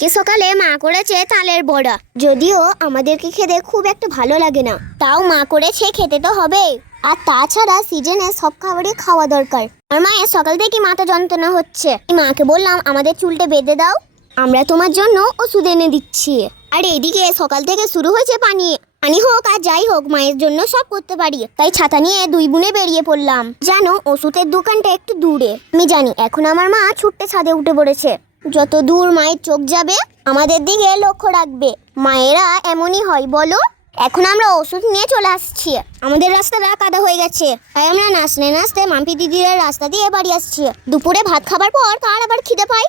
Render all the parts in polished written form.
আজকে সকালে মা করেছে তালের বড়া, যদিও আমাদেরকে খেতে খুব একটা ভালো লাগে না, তাও মা করেছে, খেতে তো হবে। আর তাছাড়া সিজনে সব খাবারই খাওয়া দরকার। আর মায়ের সকাল থেকে মাথা যন্ত্রণা হচ্ছে, মাকে বললাম আমাদের চুলটা বেঁধে দাও, আমরা তোমার জন্য ওষুধ এনে দিচ্ছি। আর এদিকে সকাল থেকে শুরু হয়েছে পানি পানি হোক আর যাই হোক, মায়ের জন্য সব করতে পারি, তাই ছাতা নিয়ে দুই বোনে বেরিয়ে পড়লাম। জানো, ওষুধের দোকানটা একটু দূরে, আমি জানি। এখন আমার মা ছুটতে ছাদে উঠে পড়েছে। যত দূর মায়ের চোখ যাবে আমাদের দিকে লক্ষ্য রাখবে। মায়েরা এমনই হয় বলো। এখন আমরা ওষুধ নিয়ে চলে আসছি। আমাদের রাস্তাটা কাদা হয়ে গেছে, তাই আমরা নাচতে নাচতে মাম্পি দিদির রাস্তা দিয়ে বাড়ি আসছি। দুপুরে ভাত খাবার পর তার আবার খিদে পায়।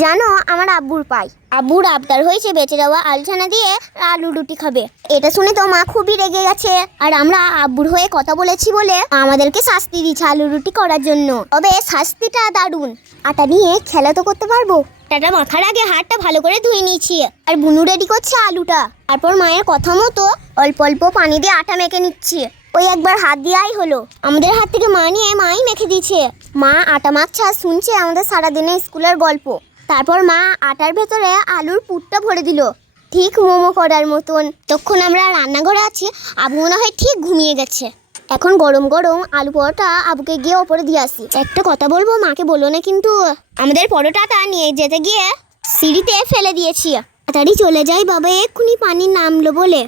জানো, আমার আব্বুর পায়। আব্বুর আবদার হয়েছে বেঁচে যাওয়া আলছানা দিয়ে আলু রুটি খাবে। এটা শুনে তো মা খুবই রেগে গেছে। আর আমরা আব্বুর হয়ে কথা বলেছি বলে আমাদেরকে শাস্তি দিচ্ছে আলু রুটি করার জন্য। তবে শাস্তিটা দারুণ। আটা নিয়ে খেলা তো করতে পারবো। আটাটা মাখার আগে হাতটা ভালো করে ধুয়ে নিয়েছি। আর বুনু রেডি করছে আলুটা। তারপর মায়ের কথা মতো অল্প অল্প পানি দিয়ে আটা মেখে নিচ্ছি। ওই একবার হাত দিয়াই হলো, আমাদের হাত থেকে মা নিয়ে মাই মেখে দিচ্ছে। মা আটা মাখছে আর শুনছে আমাদের সারাদিনের স্কুলের গল্প। তারপর মা আটার ভেতরে আলুর পুরটা ভরে দিল, ঠিক মোমো করার মতন। তখন আমরা রান্নাঘরে আছি, আবু মনে হয় ঠিক ঘুমিয়ে গেছে। এখন গরম গরম আলু পরোটা আবুকে গিয়ে ওপরে দিয়ে আসি। একটা কথা বলবো, মাকে বলো না কিন্তু। আমাদের পরোটাটা নিয়ে যেতে গিয়ে সিঁড়িতে ফেলে দিয়েছি। তাড়াতাড়ি চলে যাই, বাবা এক্ষুনি পানি নামলো বলে।